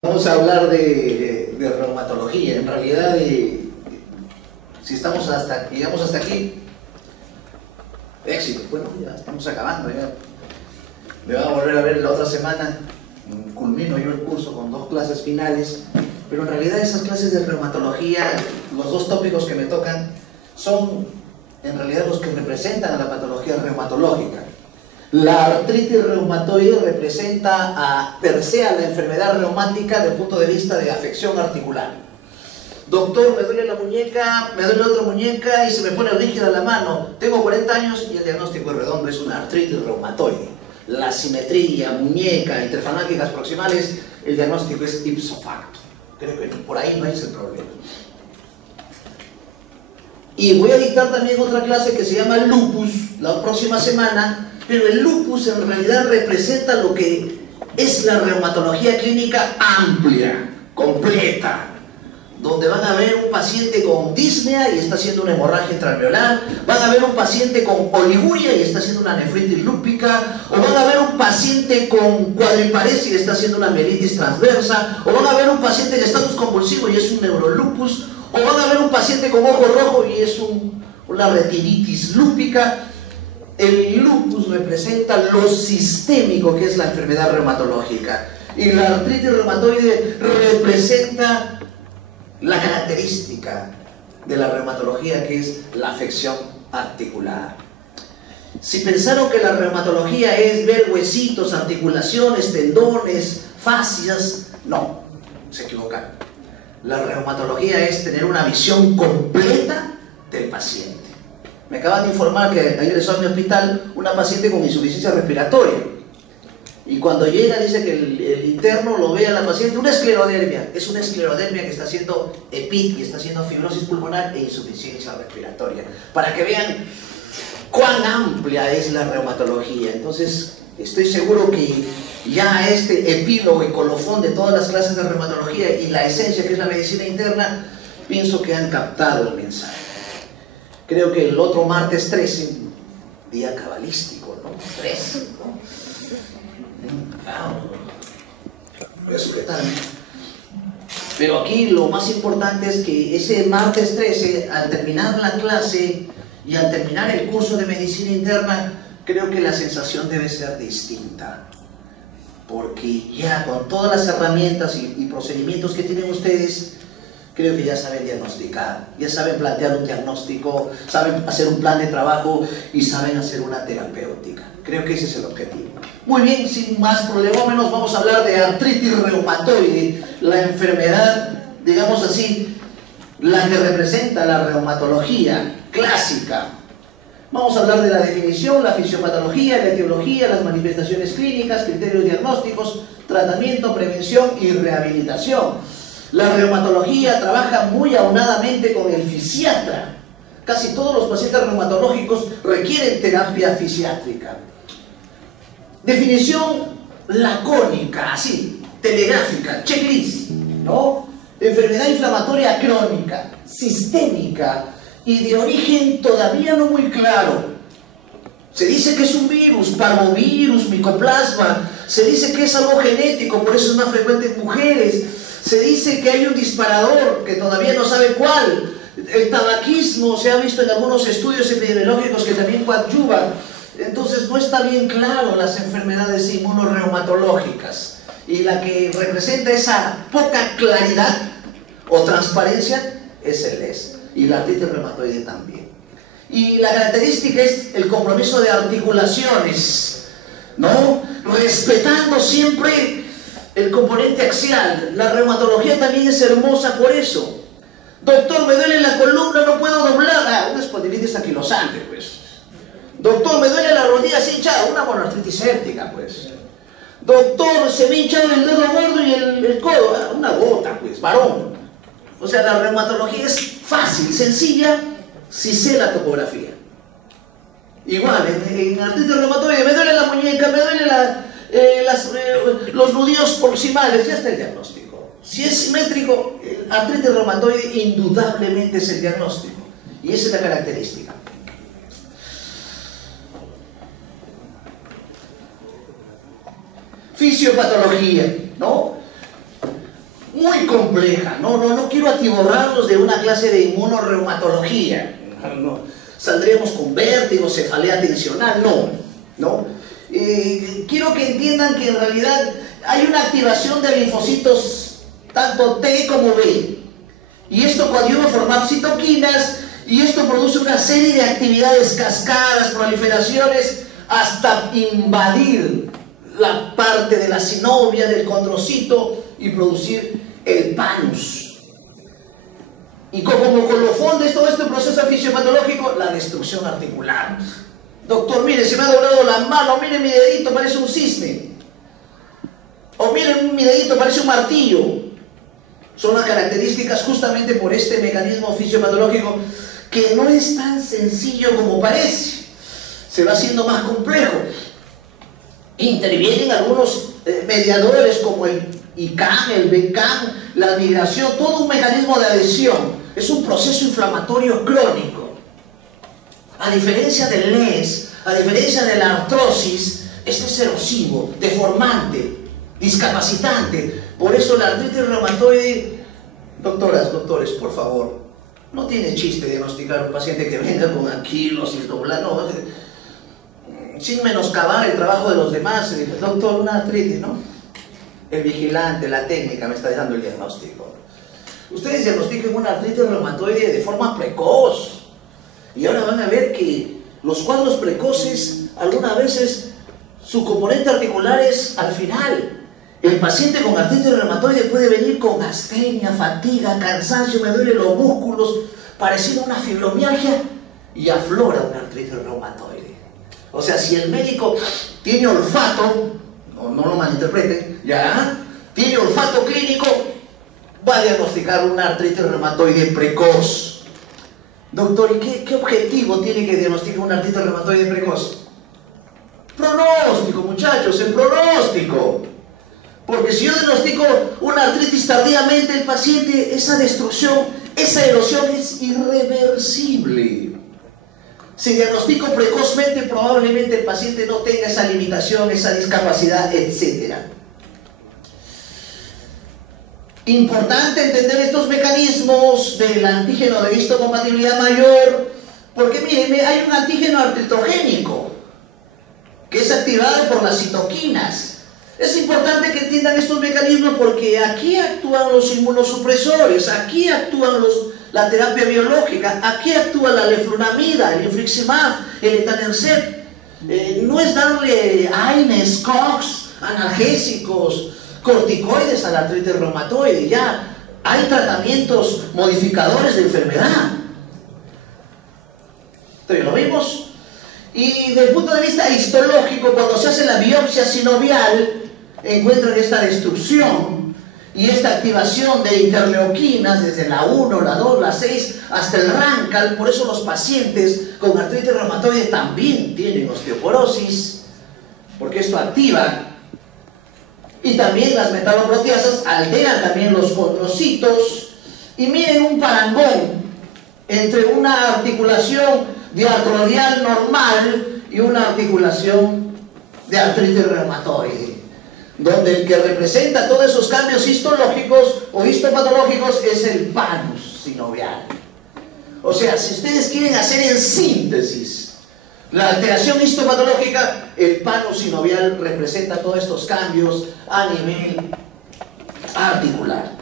Vamos a hablar de reumatología. En realidad, si llegamos hasta aquí, éxito. Bueno, ya estamos acabando. Ya me van a volver a ver la otra semana. Culmino yo el curso con 2 clases finales. Pero en realidad esas clases de reumatología, los 2 tópicos que me tocan, son en realidad los que representan a la patología reumatológica. La artritis reumatoide representa per se a la enfermedad reumática desde el punto de vista de afección articular. Doctor, me duele la muñeca, me duele la otra muñeca y se me pone rígida la mano. Tengo 40 años y el diagnóstico es redondo, es una artritis reumatoide. La simetría, muñeca, interfalángicas proximales, el diagnóstico es ipso facto. Creo que por ahí no es el problema. Y voy a dictar también otra clase que se llama lupus la próxima semana. Pero el lupus en realidad representa lo que es la reumatología clínica amplia, completa, donde van a ver un paciente con disnea y está haciendo una hemorragia intraalveolar, van a ver un paciente con oliguria y está haciendo una nefritis lúpica, o van a ver un paciente con cuadriparesia y está haciendo una mielitis transversa, o van a ver un paciente en estatus convulsivo y es un neurolupus, o van a ver un paciente con ojo rojo y es una retinitis lúpica. El lupus representa lo sistémico que es la enfermedad reumatológica y la artritis reumatoide representa la característica de la reumatología, que es la afección articular. Si pensaron que la reumatología es ver huesitos, articulaciones, tendones, fascias, no, se equivocan. La reumatología es tener una visión completa del paciente. Me acaban de informar que ha ingresado a mi hospital una paciente con insuficiencia respiratoria. Y cuando llega dice que el interno lo ve a la paciente, una esclerodermia. Es una esclerodermia que está haciendo EPIT y está haciendo fibrosis pulmonar e insuficiencia respiratoria. Para que vean cuán amplia es la reumatología. Entonces, estoy seguro que ya este epílogo y colofón de todas las clases de reumatología y la esencia que es la medicina interna, pienso que han captado el mensaje. Creo que el otro martes 13, día cabalístico, ¿no? 13, ¿no? Voy a sujetarme. Pero aquí lo más importante es que ese martes 13, al terminar la clase y al terminar el curso de medicina interna, creo que la sensación debe ser distinta. Porque ya con todas las herramientas y procedimientos que tienen ustedes, creo que ya saben diagnosticar, ya saben plantear un diagnóstico, saben hacer un plan de trabajo y saben hacer una terapéutica. Creo que ese es el objetivo. Muy bien, sin más prolegómenos, vamos a hablar de artritis reumatoide, la enfermedad, digamos así, la que representa la reumatología clásica. Vamos a hablar de la definición, la fisiopatología, la etiología, las manifestaciones clínicas, criterios diagnósticos, tratamiento, prevención y rehabilitación. La reumatología trabaja muy aunadamente con el fisiatra. Casi todos los pacientes reumatológicos requieren terapia fisiátrica. Definición lacónica, así, telegráfica, checklist, ¿no? Enfermedad inflamatoria crónica, sistémica y de origen todavía no muy claro. Se dice que es un virus, parvovirus, micoplasma. Se dice que es algo genético, por eso es más frecuente en mujeres. Se dice que hay un disparador, que todavía no sabe cuál. El tabaquismo se ha visto en algunos estudios epidemiológicos que también coadyuvan. Entonces no está bien claro las enfermedades inmunorreumatológicas. Y la que representa esa poca claridad o transparencia es el ES. Y la artritis reumatoide también. Y la característica es el compromiso de articulaciones, ¿no? Respetando siempre el componente axial. La reumatología también es hermosa por eso. Doctor, me duele la columna, no puedo doblar. Una espondilitis anquilosante, pues. Doctor, me duele la rodilla así hinchada. Una monoartritis séptica, pues. Doctor, se me ha hinchado el dedo gordo y el codo. Una gota, pues, varón. O sea, la reumatología es fácil, sencilla, si sé la topografía. Igual, en artritis reumatoide me duele la muñeca, me duele los nudillos proximales, ya está el diagnóstico. Si es simétrico, artritis reumatoide indudablemente es el diagnóstico. Y esa es la característica. Fisiopatología, ¿no? muy compleja. No quiero atiborrarlos de una clase de inmunorreumatología. No. Saldríamos con vértigo, cefalea tensional, no. Quiero que entiendan que en realidad hay una activación de linfocitos tanto T como B. Y esto coadyuva a formar citoquinas y esto produce una serie de actividades cascadas, proliferaciones, hasta invadir la parte de la sinovia, del condrocito y producir el panus. Y como colofón de todo este proceso fisiopatológico, la destrucción articular. Doctor, mire, se me ha doblado la mano, mire mi dedito, parece un cisne. O miren mi dedito, parece un martillo. Son las características justamente por este mecanismo fisiopatológico que no es tan sencillo como parece. Se va haciendo más complejo. Intervienen algunos mediadores como el ICAM, el BCAM, la migración, todo un mecanismo de adhesión. Es un proceso inflamatorio crónico. A diferencia del LES, a diferencia de la artrosis, este es erosivo, deformante, discapacitante. Por eso la artritis reumatoide, doctoras, doctores, por favor, no tiene chiste diagnosticar a un paciente que venga con anquilosis, doblado, sin menoscabar el trabajo de los demás. Doctor, una artritis, ¿no? El vigilante, la técnica me está dando el diagnóstico. Ustedes diagnostiquen una artritis reumatoide de forma precoz. Y ahora van a ver que los cuadros precoces, algunas veces, su componente articular es al final. El paciente con artritis reumatoide puede venir con astenia, fatiga, cansancio, me duelen los músculos, parecido a una fibromialgia, y aflora una artritis reumatoide. O sea, si el médico tiene olfato, no lo malinterpreten, ya, tiene olfato clínico, va a diagnosticar una artritis reumatoide precoz. Doctor, ¿y qué objetivo tiene que diagnosticar una artritis reumatoide precoz? Pronóstico, muchachos, el pronóstico. Porque si yo diagnostico una artritis tardíamente, el paciente, esa destrucción, esa erosión es irreversible. Si diagnostico precozmente, probablemente el paciente no tenga esa limitación, esa discapacidad, etc. Importante entender estos mecanismos del antígeno de histocompatibilidad mayor, porque miren, hay un antígeno artritogénico que es activado por las citoquinas. Es importante que entiendan estos mecanismos porque aquí actúan los inmunosupresores, aquí actúan la terapia biológica, aquí actúa la leflunomida, el infliximab, el etanercept. No es darle AINES, COX, analgésicos, corticoides a la artritis reumatoide, ya hay tratamientos modificadores de enfermedad. Entonces, ¿lo vimos? Y desde el punto de vista histológico, cuando se hace la biopsia sinovial, encuentran esta destrucción y esta activación de interleuquinas desde la 1, la 2, la 6 hasta el RANCAL. Por eso los pacientes con artritis reumatoide también tienen osteoporosis, porque esto activa. Y también las metaloproteasas alteran también los condrocitos. Y miren un parangón entre una articulación diartrodial normal y una articulación de artritis reumatoide, donde el que representa todos esos cambios histológicos o histopatológicos es el panus sinovial. O sea, si ustedes quieren hacer en síntesis la alteración histopatológica, el panus sinovial representa todos estos cambios a nivel articular.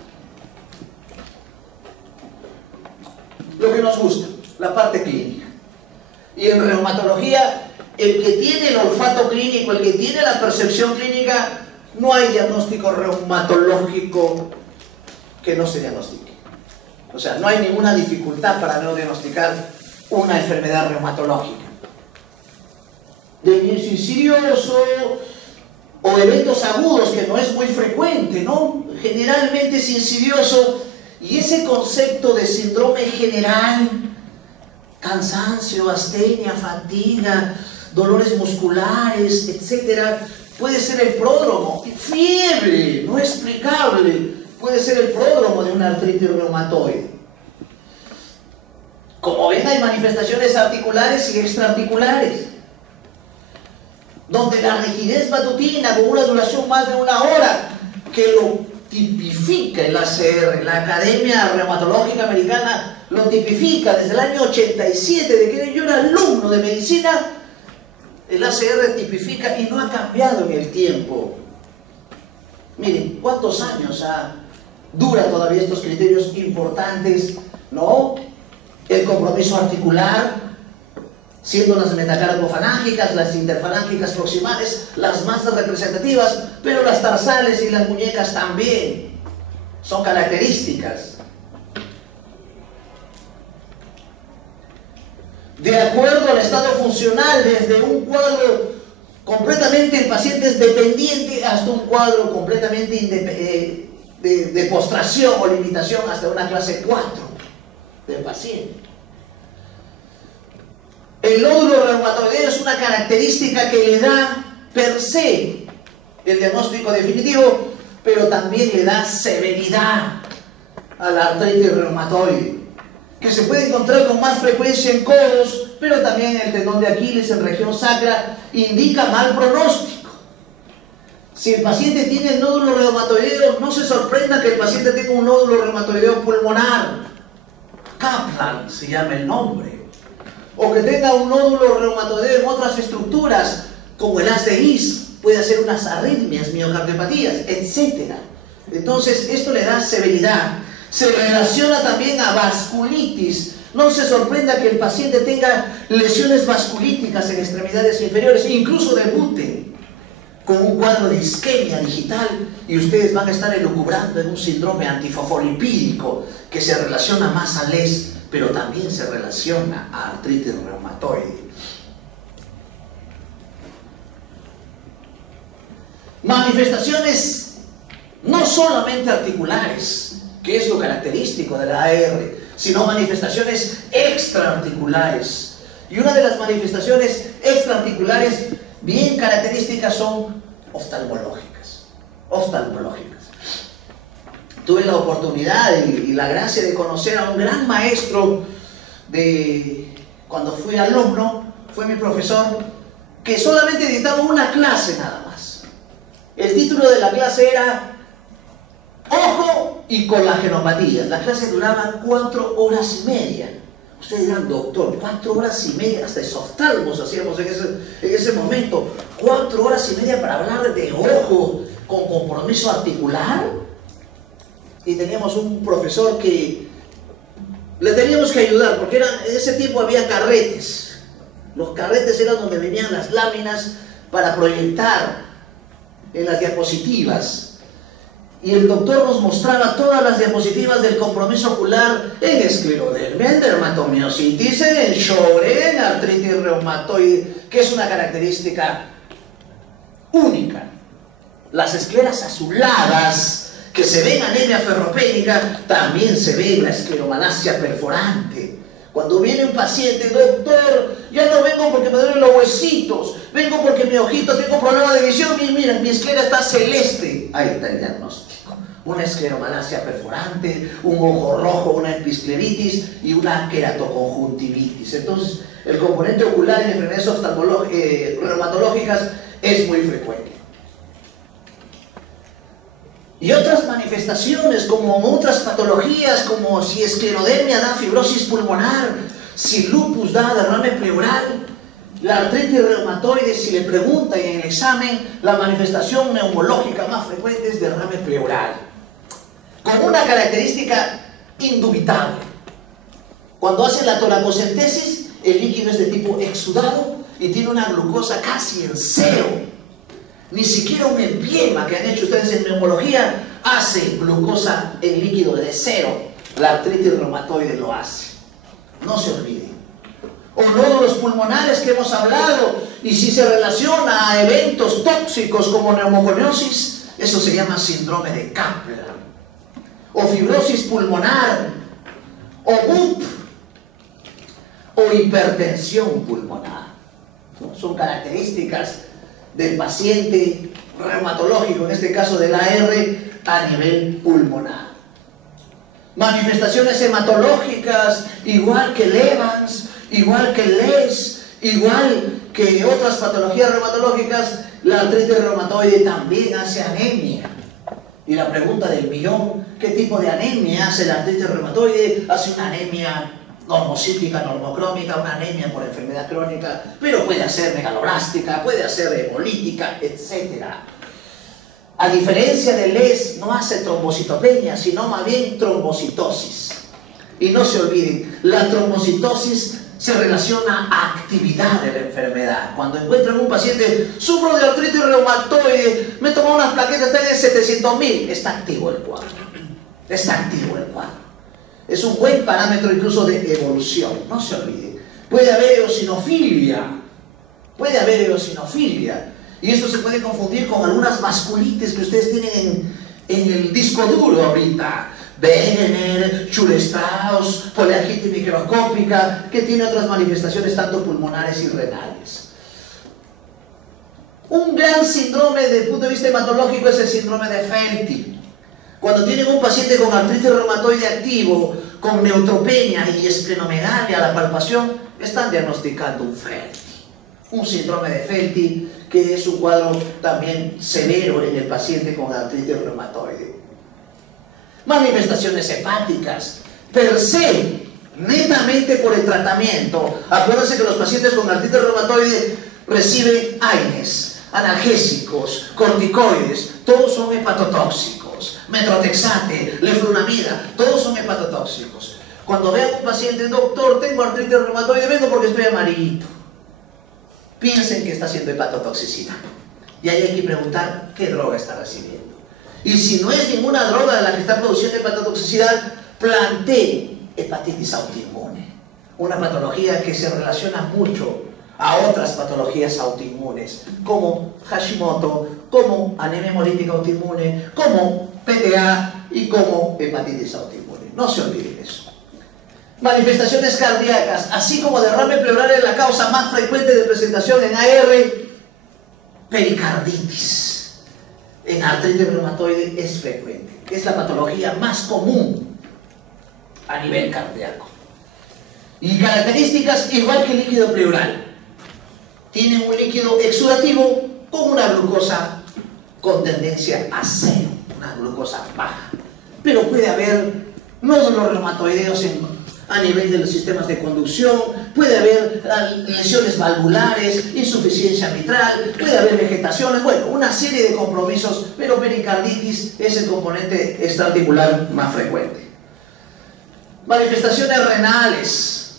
Lo que nos gusta, la parte clínica. Y en reumatología, el que tiene el olfato clínico, el que tiene la percepción clínica, no hay diagnóstico reumatológico que no se diagnostique. O sea, no hay ninguna dificultad para no diagnosticar una enfermedad reumatológica. De inicio insidioso o eventos agudos, que no es muy frecuente, ¿no? Generalmente es insidioso. Y ese concepto de síndrome general, cansancio, astenia, fatiga, dolores musculares, etcétera, puede ser el pródromo. Fiebre no explicable puede ser el pródromo de una artritis reumatoide. Como ven, hay manifestaciones articulares y extraarticulares, donde la rigidez matutina con una duración más de 1 hora, que lo tipifica el ACR, la Academia Reumatológica Americana lo tipifica desde el año 87, de que yo era alumno de medicina. El ACR tipifica y no ha cambiado en el tiempo. Miren, ¿cuántos años duran todavía estos criterios importantes? ¿No? El compromiso articular, siendo las metacarpofalángicas, las interfalángicas proximales las más representativas, pero las tarsales y las muñecas también son características. De acuerdo al estado funcional, desde un cuadro completamente el paciente es dependiente hasta un cuadro completamente de postración o limitación hasta una clase 4 del paciente. El nódulo reumatoideo es una característica que le da per se el diagnóstico definitivo, pero también le da severidad a la artritis reumatoide, que se puede encontrar con más frecuencia en codos, pero también en el tendón de Aquiles, en región sacra, indica mal pronóstico. Si el paciente tiene nódulo reumatoideo, no se sorprenda que el paciente tenga un nódulo reumatoideo pulmonar. Kaplan se llama el nombre. O que tenga un nódulo reumatoideo en otras estructuras, como el haz de His, puede hacer unas arritmias, miocardiopatías, etc. Entonces, esto le da severidad. Se relaciona también a vasculitis. No se sorprenda que el paciente tenga lesiones vasculíticas en extremidades inferiores, incluso debuten con un cuadro de isquemia digital y ustedes van a estar elucubrando en un síndrome antifosfolipídico que se relaciona más a LES, pero también se relaciona a artritis reumatoide. Manifestaciones no solamente articulares, que es lo característico de la AR, sino manifestaciones extraarticulares. Y una de las manifestaciones extraarticulares bien características son oftalmológicas. Tuve la oportunidad y la gracia de conocer a un gran maestro cuando fui alumno, fue mi profesor, que solamente dictaba una clase nada más. El título de la clase era Ojo y colagenopatías. Las clases duraban 4 horas y media. Ustedes dirán, doctor, 4 horas y media, hasta esoftalmos hacíamos en ese momento. 4 horas y media para hablar de ojo con compromiso articular. Y teníamos un profesor que le teníamos que ayudar, porque en ese tiempo había carretes. Los carretes eran donde venían las láminas para proyectar en las diapositivas. Y el doctor nos mostraba todas las diapositivas del compromiso ocular en esclerodermia, en dermatomiositis, en Sjögren, en artritis reumatoide, que es una característica única. Las escleras azuladas, que se ven anemia ferropénica, también se ve la escleromalacia perforante. Cuando viene un paciente, doctor, ya no vengo porque me duelen los huesitos, vengo porque mi ojito, tengo problema de visión, y miren, mi esclera está celeste. Ahí está el diagnóstico. Una escleromalacia perforante, un ojo rojo, una episcleritis y una queratoconjuntivitis. Entonces, el componente ocular en enfermedades reumatológicas es muy frecuente. Y otras manifestaciones, como otras patologías, como si esclerodermia da fibrosis pulmonar, si lupus da derrame pleural, la artritis reumatoide, si le preguntan en el examen, la manifestación neumológica más frecuente es derrame pleural, con una característica indubitable. Cuando hacen la toracocentesis, el líquido es de tipo exudado y tiene una glucosa casi en 0. Ni siquiera un empiema que han hecho ustedes en neumología hace glucosa en líquido de 0. La artritis reumatoide lo hace. No se olviden. O nódulos pulmonares que hemos hablado, y si se relaciona a eventos tóxicos como neumoconiosis, eso se llama síndrome de Kaplan. O fibrosis pulmonar, o UP, o hipertensión pulmonar. Son características del paciente reumatológico, en este caso del AR, a nivel pulmonar. Manifestaciones hematológicas, igual que el Evans, igual que el LES, igual que otras patologías reumatológicas, la artritis reumatoide también hace anemia. Y la pregunta del millón, ¿qué tipo de anemia hace la artritis reumatoide? Hace una anemia normocíclica, normocrómica, una anemia por enfermedad crónica, pero puede hacer megaloblástica, puede hacer hemolítica, etc. A diferencia del LES, no hace trombocitopenia, sino más bien trombocitosis. Y no se olviden, la trombocitosis se relaciona a actividad de la enfermedad. Cuando encuentran un paciente, sufro de artritis reumatoide, me tomó unas plaquetas, está en 700.000, está activo el cuadro. Está activo el cuadro. Es un buen parámetro incluso de evolución, no se olvide. Puede haber eosinofilia, y esto se puede confundir con algunas vasculitis que ustedes tienen en el disco duro ahorita. Wegener, Church-Strauss, poliartritis microscópica, que tiene otras manifestaciones tanto pulmonares y renales. Un gran síndrome desde el punto de vista hematológico es el síndrome de Felty. Cuando tienen un paciente con artritis reumatoide activo, con neutropenia y esplenomegalia a la palpación, están diagnosticando un Felty. Un síndrome de Felty, que es un cuadro también severo en el paciente con artritis reumatoide. Manifestaciones hepáticas, per se, netamente por el tratamiento. Acuérdense que los pacientes con artritis reumatoide reciben AINES, analgésicos, corticoides, todos son hepatotóxicos. Metrotexate, leflunomida, todos son hepatotóxicos. Cuando vean un paciente, doctor, tengo artritis reumatoide, vengo porque estoy amarillito, piensen que está haciendo hepatotoxicidad. Y ahí hay que preguntar qué droga está recibiendo. Y si no es ninguna droga la que está produciendo hepatotoxicidad, plantee hepatitis autoinmune. Una patología que se relaciona mucho a otras patologías autoinmunes, como Hashimoto, como anemia hemolítica autoinmune, como PTA y como hepatitis autoinmune. No se olviden eso. Manifestaciones cardíacas, así como derrame pleural es la causa más frecuente de presentación en AR, pericarditis en artritis reumatoide es frecuente. Es la patología más común a nivel cardíaco. Y características igual que el líquido pleural. Tiene un líquido exudativo con una glucosa con tendencia a cero, una glucosa baja. Pero puede haber nódulos reumatoideos a nivel de los sistemas de conducción, puede haber lesiones valvulares, insuficiencia mitral, puede haber vegetaciones, bueno, una serie de compromisos, pero pericarditis es el componente extraarticular más frecuente. Manifestaciones renales.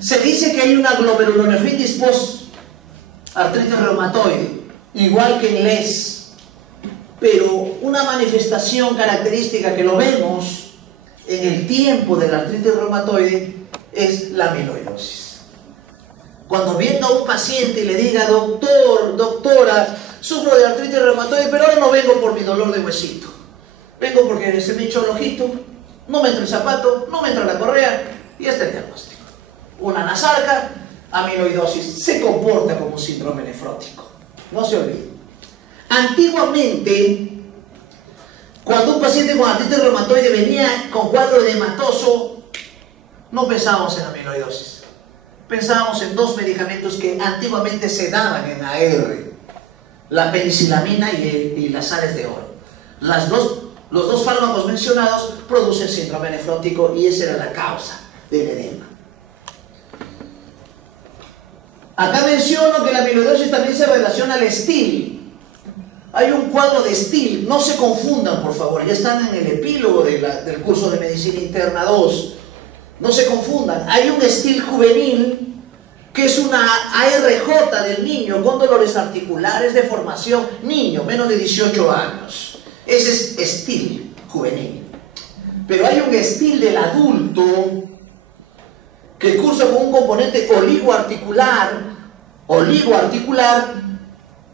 Se dice que hay una glomerulonefritis post-artritis reumatoide, igual que en LES, pero una manifestación característica que lo vemos en el tiempo de la artritis reumatoide es la amiloidosis. Cuando venga un paciente y le diga, doctor, doctora, sufro de artritis reumatoide, pero ahora no vengo por mi dolor de huesito, vengo porque se me hinchó el ojito, no me entra el zapato, no me entra la correa, y este es el diagnóstico. Una nasarca, amiloidosis, se comporta como un síndrome nefrótico. No se olviden. Antiguamente, cuando un paciente con artritis reumatoide venía con cuadro edematoso, no pensábamos en amiloidosis. Pensábamos en dos medicamentos que antiguamente se daban en AR, la penicilamina y las sales de oro. Los dos fármacos mencionados producen síndrome nefrótico y esa era la causa del edema. Acá menciono que la amiloidosis también se relaciona al STIL. Hay un cuadro de STIL, no se confundan por favor, ya están en el epílogo del curso de Medicina Interna 2. No se confundan, hay un STIL juvenil que es una ARJ del niño con dolores articulares, deformación, niño, menos de 18 años. Ese es STIL juvenil. Pero hay un STIL del adulto que cursa con un componente oligoarticular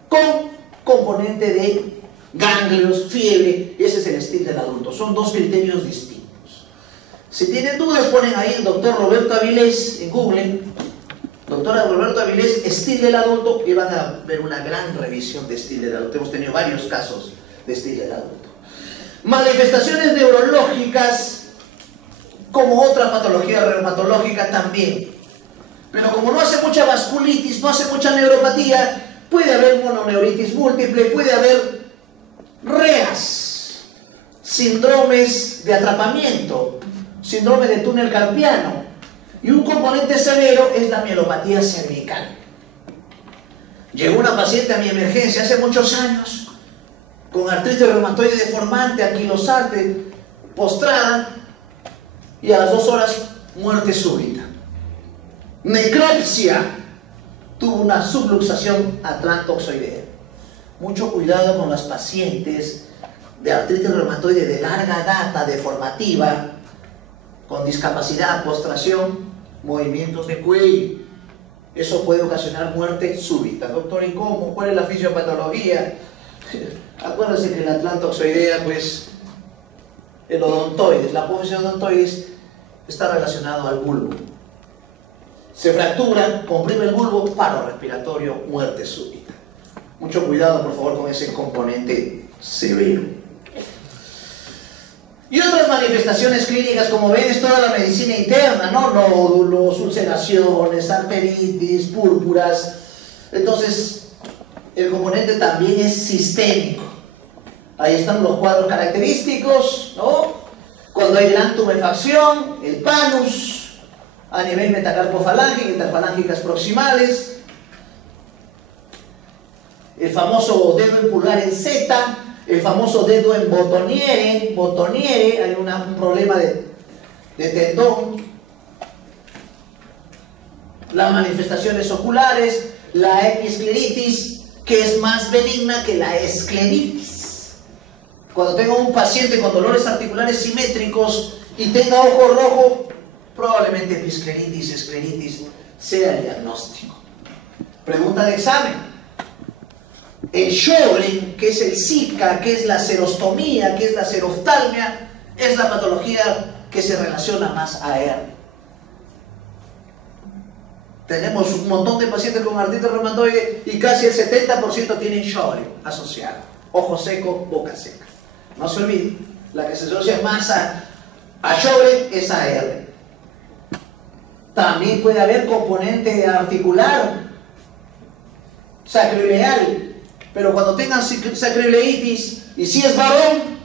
con componente de ganglios, fiebre, y ese es el STIL del adulto. Son dos criterios distintos. Si tienen dudas, ponen ahí el doctor Roberto Avilés en Google, doctora Roberto Avilés, STIL del adulto, y van a ver una gran revisión de STIL del adulto. Hemos tenido varios casos de STIL del adulto. Manifestaciones neurológicas, como otra patología reumatológica también. Pero como no hace mucha vasculitis, no hace mucha neuropatía, puede haber mononeuritis múltiple, puede haber REAS, síndromes de atrapamiento, síndrome de túnel carpiano, y un componente severo es la mielopatía cervical. Llegó una paciente a mi emergencia hace muchos años con artritis reumatoide deformante, anquilosante, postrada, y a las 2 horas muerte súbita. Necropsia, tuvo una subluxación atlantoxoidea. Mucho cuidado con las pacientes de artritis reumatoide de larga data, deformativa, con discapacidad, postración, movimientos de cuello. Eso puede ocasionar muerte súbita. Doctor, ¿y cómo? ¿Cuál es la fisiopatología? Acuérdense que la atlantoxoidea, pues, el odontoides, la apófisis odontoides, está relacionado al bulbo. Se fractura, comprime el bulbo, paro respiratorio, muerte súbita. Mucho cuidado, por favor, con ese componente severo. Y otras manifestaciones clínicas, como ven, es toda la medicina interna, ¿no? Nódulos, ulceraciones, arteritis, púrpuras. Entonces, el componente también es sistémico. Ahí están los cuadros característicos, ¿no? Cuando hay gran tumefacción, el panus, a nivel metacarpofalángico, interfalángicas proximales, el famoso dedo en pulgar en Z, el famoso dedo en botoniere, hay un problema de tendón, las manifestaciones oculares, la episcleritis, que es más benigna que la escleritis. Cuando tengo un paciente con dolores articulares simétricos y tenga ojo rojo, probablemente episcleritis, escleritis sea el diagnóstico. Pregunta de examen. El Sjögren, que es el Zika, que es la serostomía, que es la seroftalmia, es la patología que se relaciona más a él. Tenemos un montón de pacientes con artritis reumatoide y casi el 70% tienen Sjögren asociado. Ojo seco, boca seca. No se olviden, la que se asocia más a Sjögren es AR. También puede haber componente articular, sacroileal. Pero cuando tengan sacroileitis, y si es varón,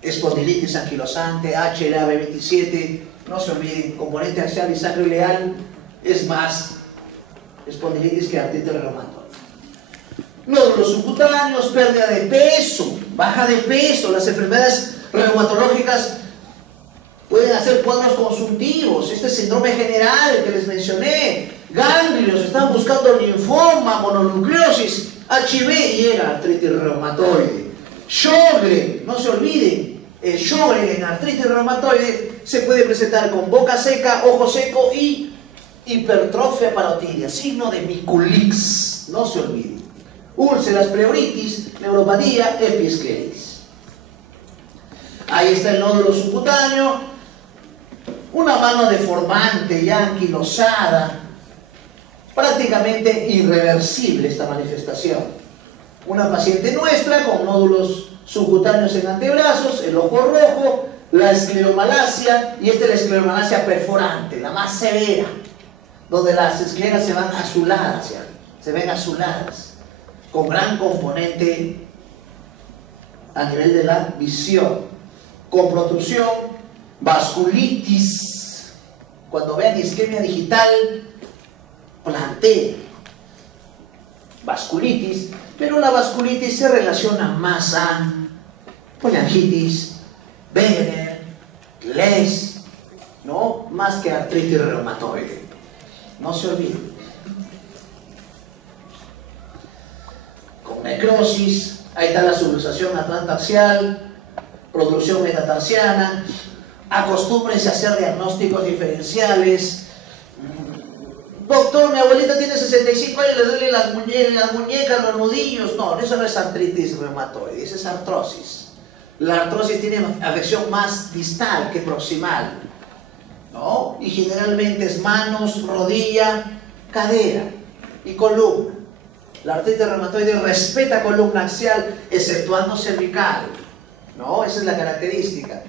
espondilitis anquilosante, HLA-B27, no se olviden, componente axial y sacroileal es más espondilitis que artritis reumatoide. Nódulos subcutáneos, pérdida de peso, baja de peso, las enfermedades reumatológicas pueden hacer cuadros consuntivos, este síndrome general que les mencioné, ganglios, están buscando linfoma, mononucleosis, HIV y era artritis reumatoide. Sjögren, no se olviden, el Sjögren en artritis reumatoide se puede presentar con boca seca, ojo seco y hipertrofia parotidia, signo de Mikulicz, no se olviden. Úlceras, pleuritis, neuropatía, episcleritis. Ahí está el nódulo subcutáneo, una mano deformante ya anquilosada, prácticamente irreversible esta manifestación. Una paciente nuestra con nódulos subcutáneos en antebrazos, el ojo rojo, la escleromalacia, y esta es la escleromalacia perforante, la más severa, donde las escleras se van azuladas, ¿ya? Se ven azuladas, con gran componente a nivel de la visión, con protrusión, vasculitis, cuando vean isquemia digital, plantea vasculitis, pero la vasculitis se relaciona más a poliangitis, Wegener, Lesch, ¿no? Más que artritis reumatoide. No se olviden. Con necrosis, ahí está la subluxación atlantoaxial, producción metatarsiana. Acostúmbrense a hacer diagnósticos diferenciales. Doctor, mi abuelita tiene 65 años, le duelen las muñecas, los nudillos. No, eso no es artritis reumatoide, eso es artrosis. La artrosis tiene afección más distal que proximal, ¿no? Y generalmente es manos, rodilla, cadera y columna. La artritis reumatoide respeta columna axial, exceptuando cervical, ¿no? Esa es la característica.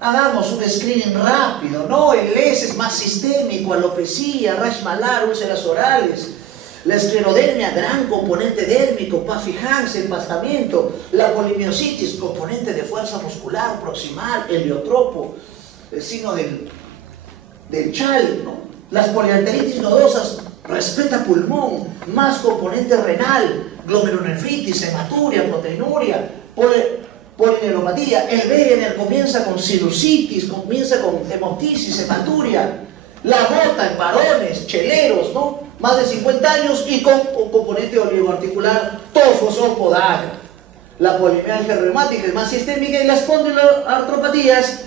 Hagamos un screening rápido, ¿no? El S es más sistémico, alopecia, rash malar, úlceras orales. La esclerodermia, gran componente dérmico, Paffi-Hanks, empastamiento. La polimiositis, componente de fuerza muscular proximal, heliotropo, el signo del Chal, ¿no? Las poliarteritis nodosas, respeta pulmón, más componente renal, glomerulonefritis, hematuria, proteinuria, polineuropatía. El Wegener comienza con sinusitis, comienza con hemoptisis, hematuria. La gota en varones, cheleros, ¿no? Más de 50 años y con un componente oligoarticular, tofos o podagra. La polimialgia reumática es más sistémica y las condiloartropatías,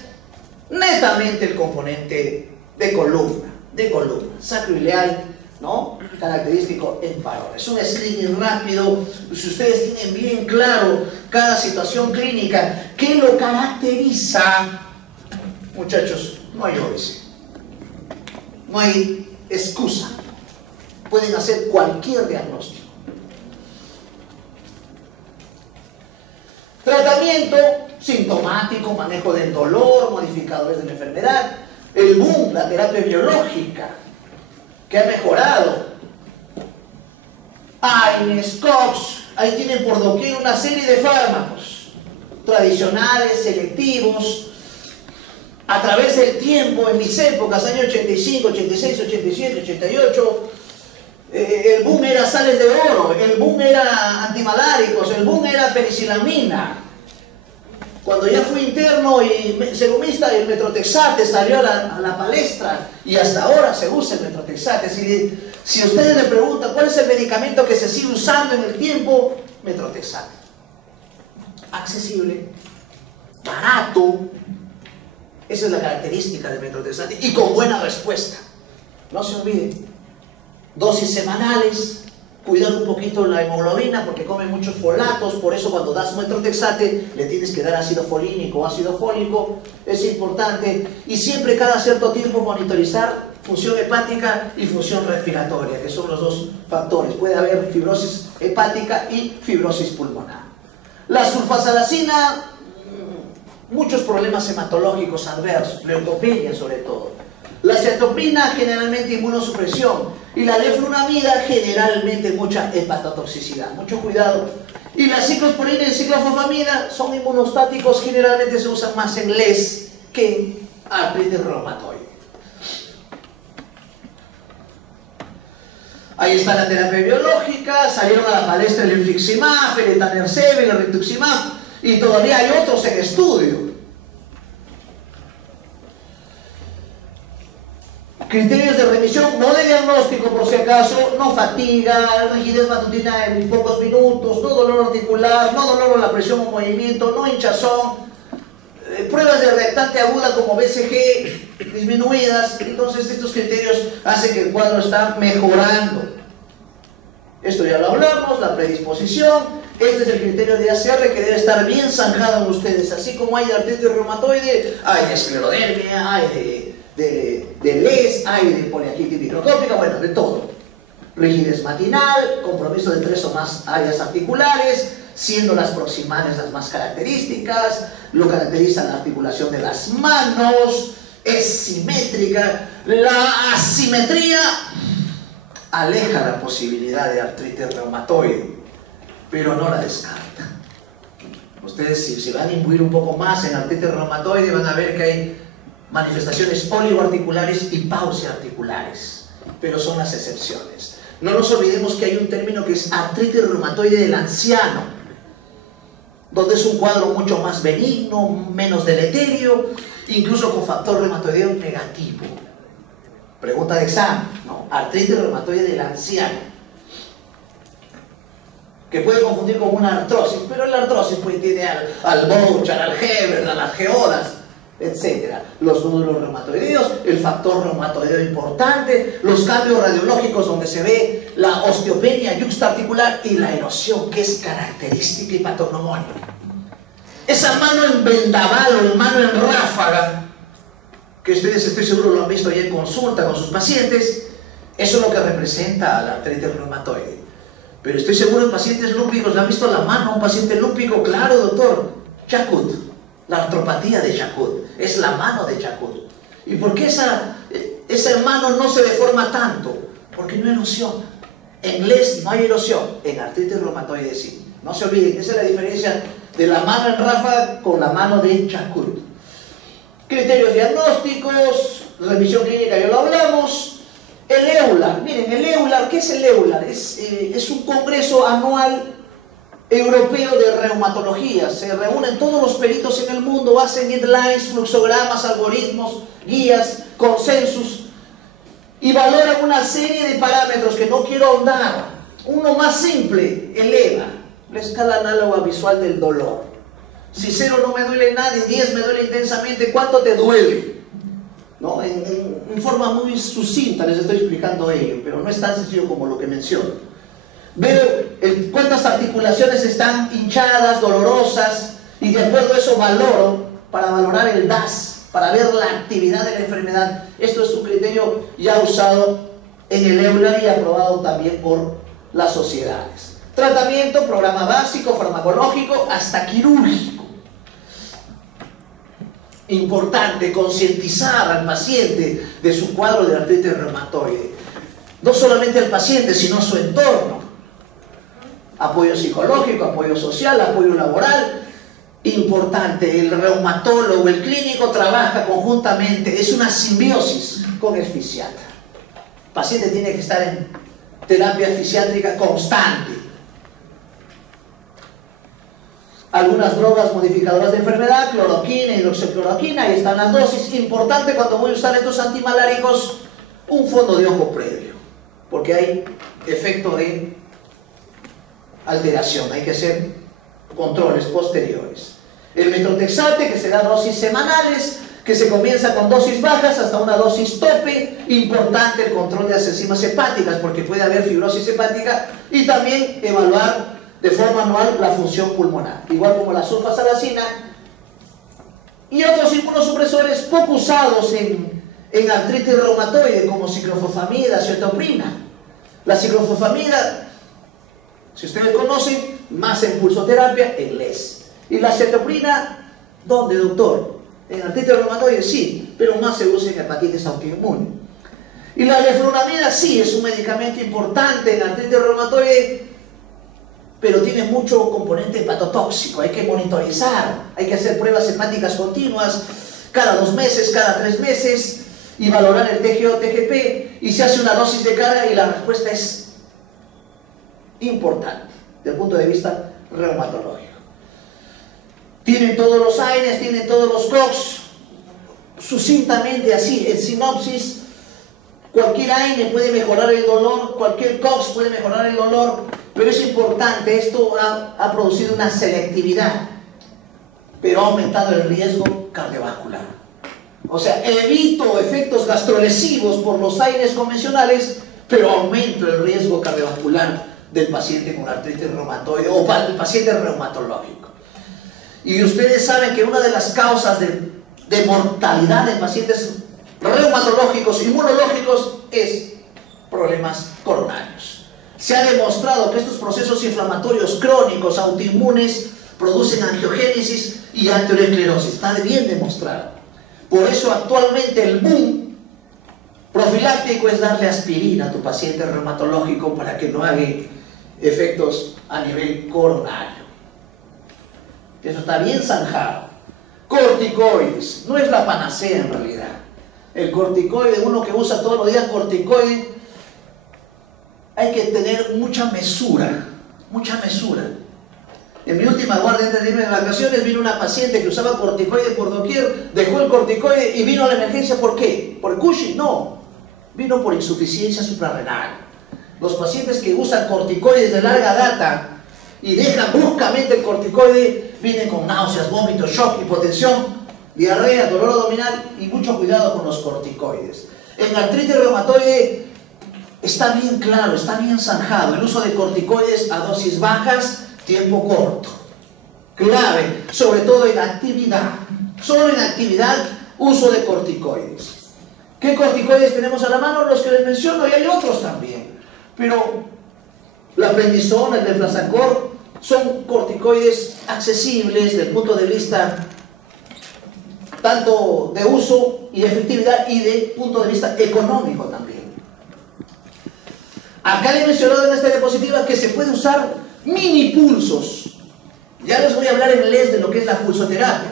netamente el componente de columna, sacroiliac, ¿no? Característico en varones. Un screening rápido, si ustedes tienen bien claro cada situación clínica, ¿qué lo caracteriza? Muchachos, no hay obesidad. No hay excusa. Pueden hacer cualquier diagnóstico. Tratamiento sintomático, manejo del dolor, modificadores de la enfermedad. El boom, la terapia biológica, que ha mejorado. AINES, COX, ahí tienen por doquier una serie de fármacos tradicionales, selectivos. A través del tiempo, en mis épocas, años 85, 86, 87, 88, el boom era sales de oro, el boom era antimaláricos, el boom era penicilamina. Cuando ya fui interno y segumista, el metrotexate salió a la palestra y hasta ahora se usa el metrotexate. Si ustedes le preguntan cuál es el medicamento que se sigue usando en el tiempo, metrotexate. Accesible, barato. Esa es la característica del metrotexate y con buena respuesta. No se olviden, dosis semanales, cuidar un poquito la hemoglobina porque comen muchos folatos, por eso cuando das metrotexate le tienes que dar ácido folínico o ácido fólico, es importante. Y siempre cada cierto tiempo monitorizar función hepática y función respiratoria, que son los dos factores. Puede haber fibrosis hepática y fibrosis pulmonar. La sulfasalacina, muchos problemas hematológicos adversos, leucopenia sobre todo. La cetopina, generalmente inmunosupresión. Y la leflunomida, generalmente mucha hepatotoxicidad. Mucho cuidado. Y la ciclosporina y ciclofosfamida son inmunostáticos, generalmente se usan más en LES que en artritis reumatoide. Ahí está la terapia biológica, salieron a la palestra el infliximab, el etanercept, el rituximab, y todavía hay otros en estudio. Criterios de remisión, no de diagnóstico por si acaso, no fatiga, rigidez matutina en pocos minutos, no dolor articular, no dolor en la presión o movimiento, no hinchazón, pruebas de reactante aguda como BCG disminuidas. Entonces estos criterios hacen que el cuadro está mejorando. Esto ya lo hablamos, la predisposición. Este es el criterio de ACR que debe estar bien zanjado en ustedes. Así como hay de artritis reumatoide, hay de esclerodermia, hay de LES, hay de poliartritis microscópica, bueno, de todo. Rigidez matinal, compromiso de 3 o más áreas articulares, siendo las proximales las más características. Lo caracteriza la articulación de las manos, es simétrica. La asimetría aleja la posibilidad de artritis reumatoide, pero no la descarta. Ustedes si van a imbuir un poco más en artritis reumatoide van a ver que hay manifestaciones oligoarticulares y pausiarticulares, pero son las excepciones. No nos olvidemos que hay un término que es artritis reumatoide del anciano, donde es un cuadro mucho más benigno, menos deleterio, incluso con factor reumatoideo negativo. Pregunta de examen, ¿no? Artritis reumatoide del anciano, que puede confundir con una artrosis, pero la artrosis pues tiene al Bouchard, al Hebert, a las geodas, etc. Los nódulos reumatoideos, el factor reumatoideo importante, los cambios radiológicos donde se ve la osteopenia yuxtaarticular y la erosión, que es característica y patognomónica. Esa mano en vendaval o en mano en ráfaga, que ustedes estoy seguro lo han visto ya en consulta con sus pacientes, eso es lo que representa la artritis reumatoide. Pero estoy seguro en pacientes lúpicos, ¿le han visto la mano a un paciente lúpico? Claro, doctor, Charcot, la artropatía de Charcot, es la mano de Charcot. ¿Y por qué esa mano no se deforma tanto? Porque no erosiona. En LES no hay erosión, en artritis reumatoide sí. No se olviden, esa es la diferencia de la mano en ráfaga con la mano de Charcot. Criterios diagnósticos, revisión clínica, ya lo hablamos. El EULAR, miren, el EULAR, ¿qué es el EULAR? Es un congreso anual europeo de reumatología. Se reúnen todos los peritos en el mundo, hacen guidelines, fluxogramas, algoritmos, guías, consensus y valoran una serie de parámetros que no quiero ahondar. Uno más simple, el EVA, la escala análoga visual del dolor. Si 0 no me duele nada y 10 me duele intensamente, ¿cuánto te duele? ¿No? En forma muy sucinta les estoy explicando ello, pero no es tan sencillo como lo que menciono. Veo cuántas articulaciones están hinchadas, dolorosas, y de acuerdo a eso valoro, para valorar el DAS, para ver la actividad de la enfermedad. Esto es un criterio ya usado en el EULAR y aprobado también por las sociedades. Tratamiento, programa básico, farmacológico, hasta quirúrgico. Importante concientizar al paciente de su cuadro de artritis reumatoide. No solamente al paciente, sino su entorno. Apoyo psicológico, apoyo social, apoyo laboral. Importante, el reumatólogo, el clínico trabaja conjuntamente, es una simbiosis con el fisiatra. El paciente tiene que estar en terapia fisiátrica constante. Algunas drogas modificadoras de enfermedad, cloroquina, hidroxicloroquina, ahí están las dosis. Importante cuando voy a usar estos antimaláricos, un fondo de ojo previo, porque hay efecto de alteración, hay que hacer controles posteriores. El metotrexate, que se da dosis semanales, que se comienza con dosis bajas hasta una dosis tope. Importante el control de las enzimas hepáticas, porque puede haber fibrosis hepática, y también evaluar de forma anual la función pulmonar, igual como la sulfasalacina y otros inmunosupresores poco usados en artritis reumatoide, como ciclofosfamida, cetoprina. La ciclofosfamida, si ustedes conocen, más en pulsoterapia, en LES. Y la cetoprina, ¿dónde, doctor? En artritis reumatoide sí, pero más se usa en hepatitis autoinmune. Y la leflunomida sí, es un medicamento importante en artritis reumatoide, pero tiene mucho componente hepatotóxico. Hay que monitorizar, hay que hacer pruebas hepáticas continuas, cada 2 meses, cada 3 meses, y valorar el TGO, TGP, y se hace una dosis de carga y la respuesta es importante desde el punto de vista reumatológico. Tienen todos los AINES, tienen todos los COX, sucintamente así, en sinopsis. Cualquier AINE puede mejorar el dolor, cualquier COX puede mejorar el dolor, pero es importante, esto ha producido una selectividad, pero ha aumentado el riesgo cardiovascular. O sea, evito efectos gastrolesivos por los AINES convencionales, pero aumento el riesgo cardiovascular del paciente con artritis reumatoide o del paciente reumatológico. Y ustedes saben que una de las causas de mortalidad en pacientes reumatológicos, inmunológicos, es problemas coronarios. Se ha demostrado que estos procesos inflamatorios crónicos, autoinmunes, producen angiogénesis y arteriosclerosis. Está bien demostrado. Por eso actualmente el boom profiláctico es darle aspirina a tu paciente reumatológico para que no haga efectos a nivel coronario. Eso está bien zanjado. Corticoides, no es la panacea en realidad. El corticoide, uno que usa todos los días corticoide, hay que tener mucha mesura, mucha mesura. En mi última guardia antes de irme de vacaciones vino una paciente que usaba corticoide por doquier, dejó el corticoide y vino a la emergencia. ¿Por qué? ¿Por Cushing? No, vino por insuficiencia suprarrenal. Los pacientes que usan corticoides de larga data y dejan bruscamente el corticoide vienen con náuseas, vómitos, shock, hipotensión, diarrea, dolor abdominal, y mucho cuidado con los corticoides. En artritis reumatoide está bien claro, está bien zanjado el uso de corticoides a dosis bajas, tiempo corto. Clave, sobre todo en actividad. Solo en actividad, uso de corticoides. ¿Qué corticoides tenemos a la mano? Los que les menciono, y hay otros también. Pero la prednisona, el deflazacort, son corticoides accesibles desde el punto de vista tanto de uso y de efectividad y de punto de vista económico también. Acá le he mencionado en esta diapositiva que se puede usar mini pulsos. Ya les voy a hablar en les de lo que es la pulsoterapia.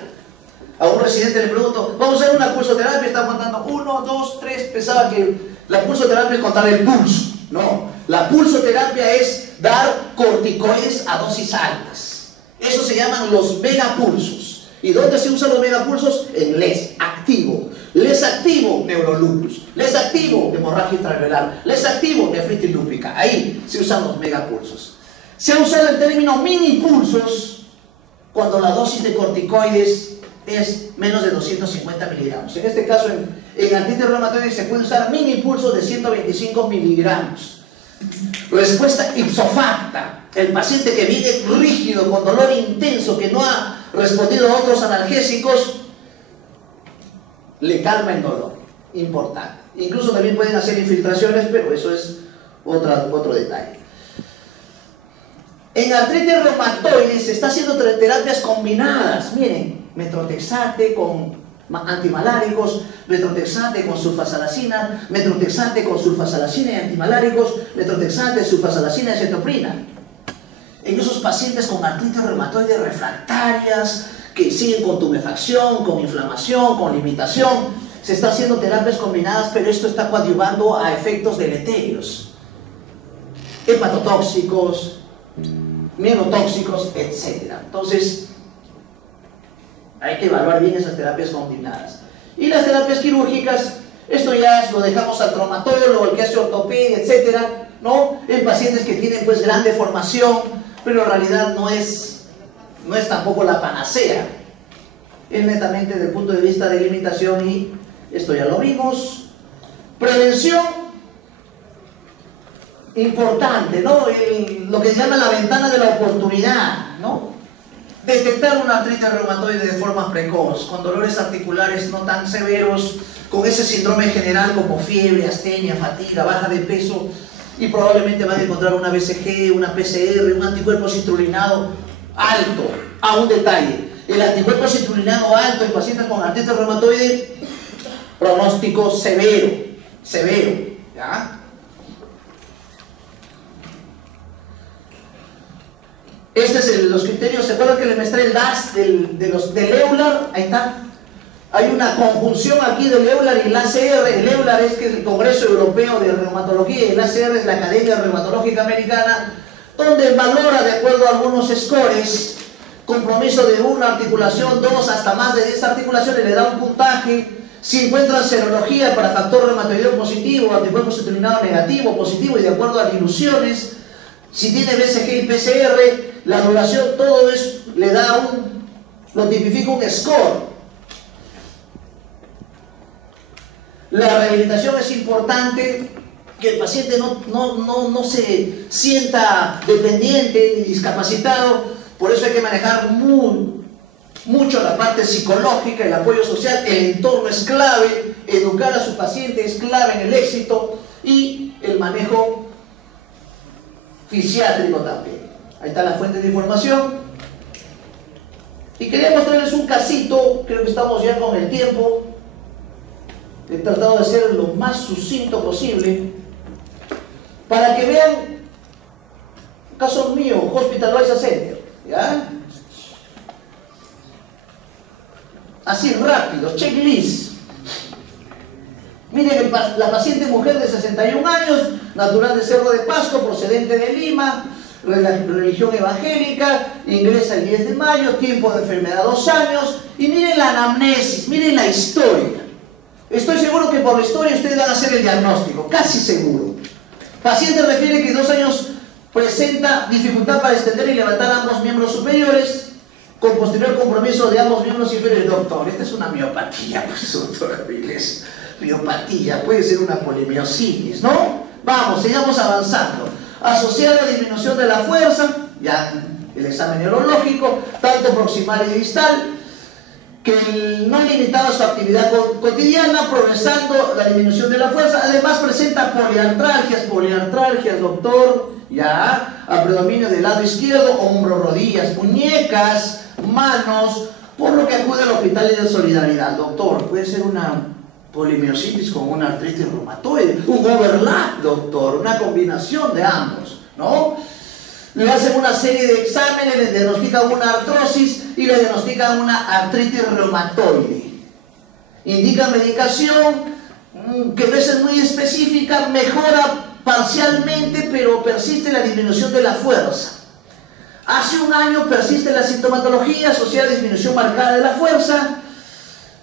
A un residente le pregunto, vamos a hacer una pulsoterapia, está contando 1, 2, 3, pensaba que la pulsoterapia es contar el pulso. No, la pulsoterapia es dar corticoides a dosis altas. Eso se llaman los megapulsos. ¿Y dónde se usan los megapulsos? En les activo. Les activo, neurolupus. Les activo, hemorragia intravelar. Les activo, nefritis lúpica. Ahí se usan los megapulsos. Se ha usado el término mini pulsos cuando la dosis de corticoides es menos de 250 miligramos. En este caso, en artritis reumatoide se puede usar mini pulsos de 125 miligramos. Respuesta ipsofacta. El paciente que viene rígido, con dolor intenso, que no ha respondido a otros analgésicos, le calma el dolor. Importante. Incluso también pueden hacer infiltraciones, pero eso es otro detalle. En artritis reumatoide se está haciendo terapias combinadas. Miren, metrotexate con antimaláricos, metrotexate con sulfasalacina, metrotexate con sulfasalacina y antimaláricos, metrotexate, sulfasalacina y cetoprina. En esos pacientes con artritis reumatoide refractarias, que siguen con tumefacción, con inflamación, con limitación, se está haciendo terapias combinadas, pero esto está coadyuvando a efectos deleterios, hepatotóxicos, mielotóxicos, etc. Entonces, hay que evaluar bien esas terapias combinadas. Y las terapias quirúrgicas, esto ya lo dejamos al traumatólogo, el que hace ortopedia, etc., ¿no? En pacientes que tienen pues gran deformación, pero en realidad no es tampoco la panacea. Es netamente desde el punto de vista de limitación, y esto ya lo vimos. Prevención, importante, ¿no? Lo que se llama la ventana de la oportunidad, ¿no? Detectar una artritis reumatoide de forma precoz, con dolores articulares no tan severos, con ese síndrome general como fiebre, astenia, fatiga, baja de peso, y probablemente van a encontrar una BCG, una PCR, un anticuerpo citrulinado alto. A un detalle, el anticuerpo citrulinado alto en pacientes con artritis reumatoide, pronóstico severo, ¿ya? Este es los criterios. ¿Se acuerdan que les mostré el DAS del Euler? Ahí está. Hay una conjunción aquí del Euler y el ACR. El Euler es que es el Congreso Europeo de Reumatología, y el ACR es la Academia Reumatológica Americana, donde valora, de acuerdo a algunos scores, compromiso de una articulación, 2 hasta más de 10 articulaciones, le da un puntaje. Si encuentran serología para factor reumatoideo positivo, anticuerpo citrulinado negativo, positivo, y de acuerdo a diluciones, si tiene BCG y PCR, la duración, todo eso le da lo tipifica un score. La rehabilitación es importante, que el paciente no se sienta dependiente ni discapacitado. Por eso hay que manejar mucho la parte psicológica, el apoyo social. El entorno es clave, educar a su paciente es clave en el éxito, y el manejo fisiátrico también. Ahí está la fuente de información. Y quería mostrarles un casito. Creo que estamos ya con el tiempo. He tratado de ser lo más sucinto posible para que vean un caso mío, Hospitalized Center, ¿ya? Así rápido, checklist. Miren, la paciente mujer de 61 años, natural de Cerro de Pasco, procedente de Lima, religión evangélica, ingresa el 10 de mayo, tiempo de enfermedad 2 años, y miren la anamnesis, miren la historia. Estoy seguro que por la historia ustedes van a hacer el diagnóstico, casi seguro. Paciente refiere que 2 años presenta dificultad para extender y levantar ambos miembros superiores, con posterior compromiso de ambos miembros inferiores. Doctor, esta es una miopatía, pues, doctor Avilés. Miopatía, puede ser una polimiositis, ¿no? Vamos, sigamos avanzando. Asociada a disminución de la fuerza, ya el examen neurológico, tanto proximal y distal, que no limitaba su actividad cotidiana, progresando la disminución de la fuerza. Además presenta poliartralgias, doctor, ya, a predominio del lado izquierdo, hombro, rodillas, muñecas, manos, por lo que acude al hospital de solidaridad. Doctor, puede ser una polimiositis con una artritis reumatoide, un overlap, doctor, una combinación de ambos, ¿no? Le hacen una serie de exámenes, le diagnostican una artrosis y le diagnostican una artritis reumatoide. Indica medicación que a veces muy específica, mejora parcialmente, pero persiste la disminución de la fuerza. Hace un año persiste la sintomatología asociada a disminución marcada de la fuerza,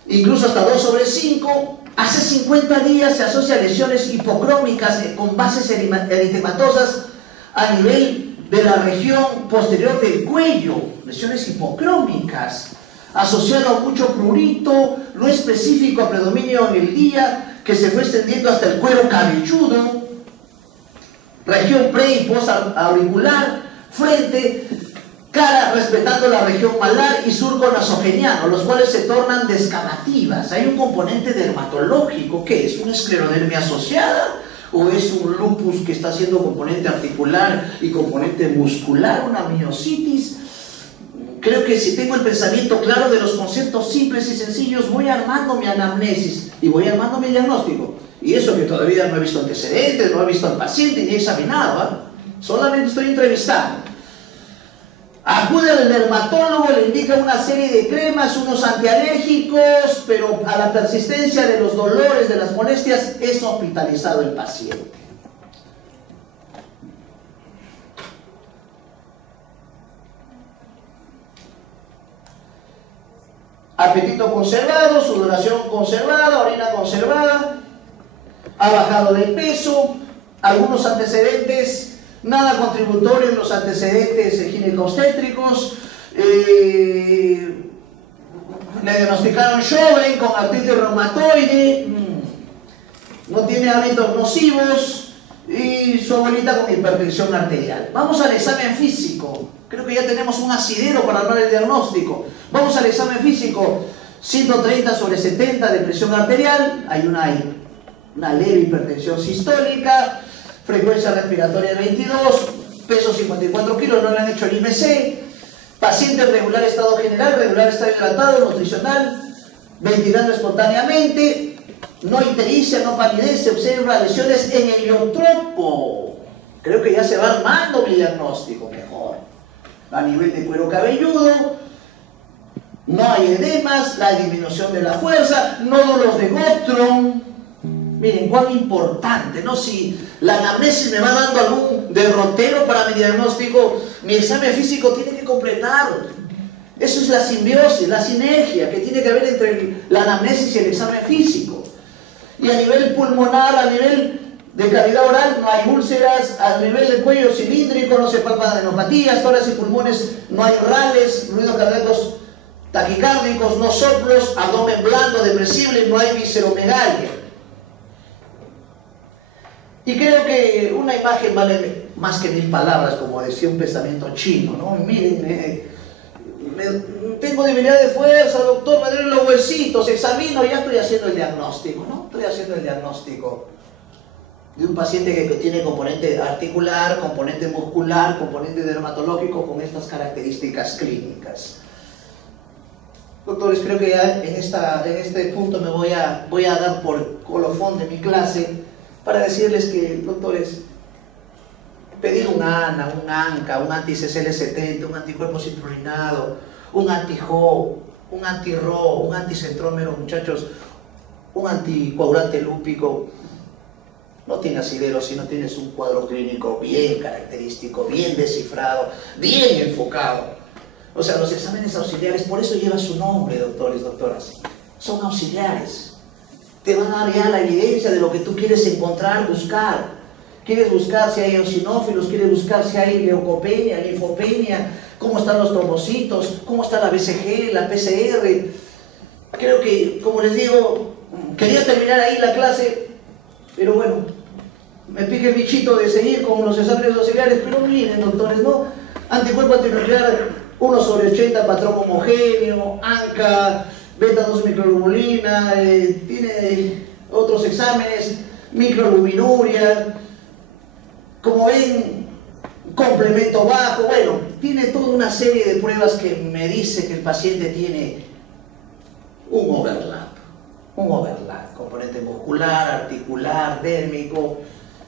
incluso hasta 2/5. Hace 50 días se asocia a lesiones hipocrómicas con bases eritematosas a nivel de la región posterior del cuello, lesiones hipocrómicas, asociado a mucho prurito, no específico a predominio en el día, que se fue extendiendo hasta el cuero cabelludo, región pre y post auricular, frente, cara respetando la región malar y surco nasogeniano, los cuales se tornan descamativas. Hay un componente dermatológico, ¿qué es? ¿Una esclerodermia asociada? ¿O es un lupus que está haciendo componente articular y componente muscular, una miositis? Creo que si tengo el pensamiento claro de los conceptos simples y sencillos, voy armando mi anamnesis y voy armando mi diagnóstico. Y eso que todavía no he visto antecedentes, no he visto al paciente ni he examinado, ¿eh? Solamente estoy entrevistando. Acude al dermatólogo, le indica una serie de cremas, unos antialérgicos, pero a la persistencia de los dolores, de las molestias, es hospitalizado el paciente. Apetito conservado, sudoración conservada, orina conservada, ha bajado de peso, algunos antecedentes, nada contributorio en los antecedentes ginecobstétricos, le diagnosticaron Sjögren con artritis reumatoide, no tiene hábitos nocivos y su abuelita con hipertensión arterial. Vamos al examen físico. Creo que ya tenemos un asidero para armar el diagnóstico. Vamos al examen físico. 130/70 de presión arterial. Hay una leve hipertensión sistólica. Frecuencia respiratoria 22. Peso 54 kilos. No le han hecho el IMC. Paciente en regular estado general, regular estado hidratado, nutricional. Ventilando espontáneamente. No ictericia, no palidez. Se observa lesiones en el heliotropo. Creo que ya se va armando mi diagnóstico mejor. A nivel de cuero cabelludo, no hay edemas, la disminución de la fuerza, nódulos de Gottron. Miren, cuán importante, ¿no? Si la anamnesis me va dando algún derrotero para mi diagnóstico, mi examen físico tiene que completarlo. Eso es la simbiosis, la sinergia que tiene que haber entre la anamnesis y el examen físico. Y a nivel pulmonar, a nivel de cavidad oral, no hay úlceras, a nivel del cuello cilíndrico no se palpan adenopatías, tórax y pulmones no hay rales, ruidos cardíacos taquicárdicos, no soplos, abdomen blando, depresible, no hay visceromegalia. Y creo que una imagen vale más que 1000 palabras, como decía un pensamiento chino, ¿no? Miren, tengo debilidad de fuerza, doctor, me duelen los huesitos, examino, ya estoy haciendo el diagnóstico, ¿no? Estoy haciendo el diagnóstico de un paciente que tiene componente articular, componente muscular, componente dermatológico con estas características clínicas. Doctores, creo que ya en este punto me voy a dar por colofón de mi clase para decirles que, doctores, pedir un ANA, un ANCA, un anti-CCL70, un anticuerpo citrulinado, un anti-JO, un anti-RO, un anticentrómero, muchachos, un anticoagulante lúpico, no tiene asidero si no tienes un cuadro clínico bien característico, bien descifrado, bien enfocado. O sea, los exámenes auxiliares, por eso lleva su nombre, doctores, doctoras. Son auxiliares. Te van a dar ya la evidencia de lo que tú quieres encontrar, buscar. Quieres buscar si hay eosinófilos, quieres buscar si hay leucopenia, linfopenia, cómo están los trombocitos, cómo está la BCG, la PCR. Creo que, como les digo, quería terminar ahí la clase, pero bueno, me pique el bichito de seguir con los exámenes auxiliares, pero miren, doctores, ¿no? Anticuerpo antinuclear 1/80, patrón homogéneo, ANCA, beta-2 microglobulina, tiene otros exámenes, microglobinuria, como ven, complemento bajo, bueno, tiene toda una serie de pruebas que me dice que el paciente tiene un overlap. un overlap, componente muscular, articular, dérmico,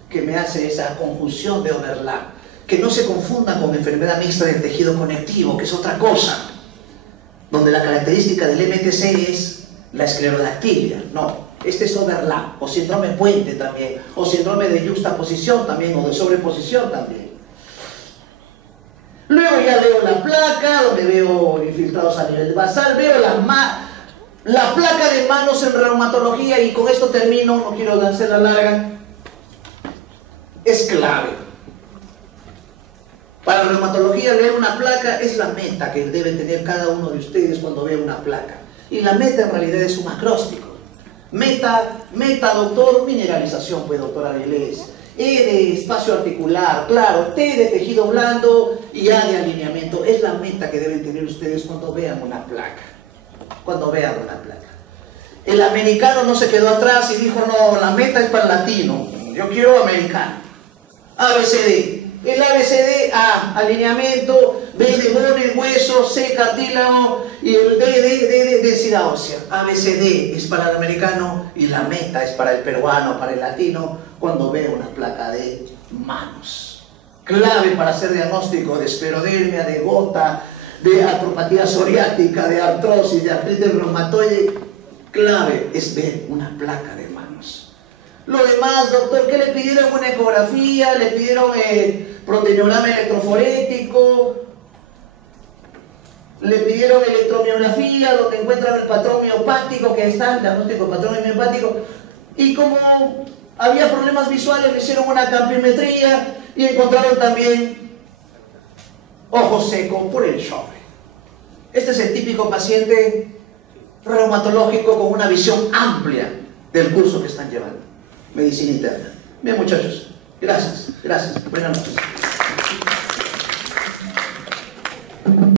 que me hace esa conjunción de overlap. Que no se confunda con enfermedad mixta del tejido conectivo, que es otra cosa, donde la característica del MTC es la esclerodactilia. No, este es overlap, o síndrome puente también, o síndrome de yuxtaposición también, o de sobreposición también. Luego ya veo la placa, donde veo infiltrados a nivel basal, veo la placa de manos en reumatología, y con esto termino, no quiero hacerla larga, es clave. Para la reumatología, leer una placa es la meta que debe tener cada uno de ustedes cuando vea una placa. Y la meta en realidad es un acróstico. Meta, doctor, mineralización, pues, doctor Avilés. E de espacio articular, claro, T de tejido blando y A de alineamiento. Es la meta que deben tener ustedes cuando vean una placa. Cuando vean una placa. El americano no se quedó atrás y dijo, no, la meta es para el latino. Yo quiero americano. ABCD. El ABCD, A, alineamiento, B de bone, hueso, C, cartílago, y el D de densidad ósea. ABCD es para el americano y la meta es para el peruano, para el latino, cuando ve una placa de manos. Clave para hacer diagnóstico de esclerodermia, de gota, de artropatía psoriática, de artrosis, de artritis reumatoide. Clave es ver una placa de manos. Lo demás, doctor, ¿qué le pidieron? Una ecografía, le pidieron proteinograma electroforético, le pidieron electromiografía, donde encuentran el patrón miopático, que está el diagnóstico de patrón miopático, y como había problemas visuales, le hicieron una campimetría y encontraron también ojo seco por el shock. Este es el típico paciente reumatológico con una visión amplia del curso que están llevando. Medicina interna. Bien, muchachos, gracias. Buenas noches.